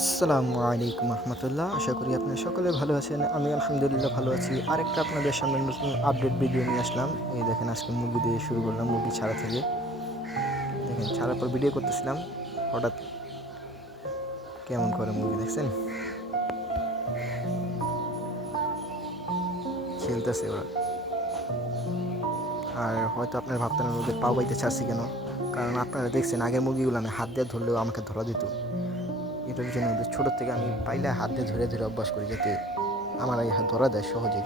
আসসালামু আলাইকুম রহমতুল্লাহ। আশা করি আপনারা সকলে ভালো আছেন। আমি আলহামদুলিল্লাহ ভালো আছি। আরেকটা আপনাদের সামনে নতুন আপডেট ভিডিও নিয়ে আসলাম। এই দেখেন, আজকে মুরগি দিয়ে শুরু করলাম, মুরগি ছাড়া থেকে। দেখেন, ছাড়ার পর ভিডিও করতেছিলাম, হঠাৎ কেমন করে মুরগি দেখছেন, খেলতেছে ওরা। আর হয়তো আপনারা ভাবতেন ওদের পাও বাইতে ছাড়ছি কেন, কারণ আপনারা দেখছেন আগের মুরগিগুলো আমি হাত দিয়ে ধরলেও আমাকে ধরা দিত। এটার জন্য ওদের ছোটোর থেকে আমি পাইলে হাত দিয়ে ধরে ধরে অভ্যাস করি, যাতে আমার এই হাত ধরা দেয় সহজেই,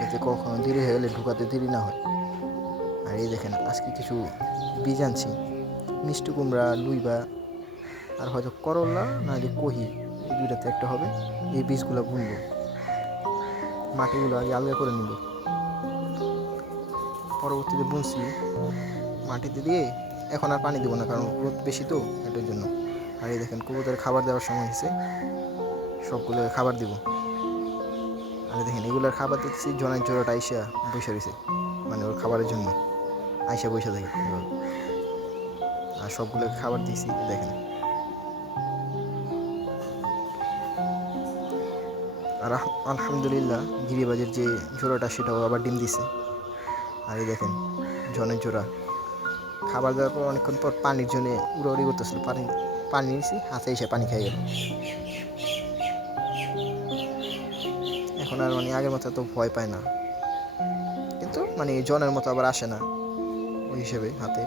যাতে কখনো দেরি হয়ে গেলে ঢুকাতে দেরি না হয়। আর এই দেখেন, আজকে কিছু বীজ আনছি, মিষ্টি কুমড়া, লুইবা, আর হয়তো করলা নাহলে কহি, এই দুইটাতে একটা হবে। এই বীজগুলো বুনবো, মাটিগুলো আগে আলগা করে নিব, পরবর্তীতে বুনছি মাটিতে দিয়ে। এখন আর পানি দেবো না, কারণ রোদ বেশি তো, এটার জন্য। আর এই দেখেন, কবুতরের খাবার দেওয়ার সময় হয়েছে, সবগুলো খাবার দিব। আর দেখেন, এগুলোর খাবার দিচ্ছি, জনের জোড়াটা আইসা বসে রয়েছে, মানে ওর খাবারের জন্য আইসা বসে থাকে এভাবে। আর সবগুলো খাবার দিয়েছি, দেখেন। আর আলহামদুলিল্লাহ, গিরিবাজের যে জোড়াটা সেটাও আবার ডিম দিছে। আর এই দেখেন, জনের জোড়া খাবার দেওয়ার পর অনেকক্ষণ পর পানির জন্য উড়াউড়ি করতেছিল, পানি নিয়েছি, হাতে এসে পানি খেয়ে গেল। এখন আর মানে আগের মতো তো ভয় পায় না, কিন্তু মানে জনের মতো আবার আসে না ওই হিসেবে হাতে।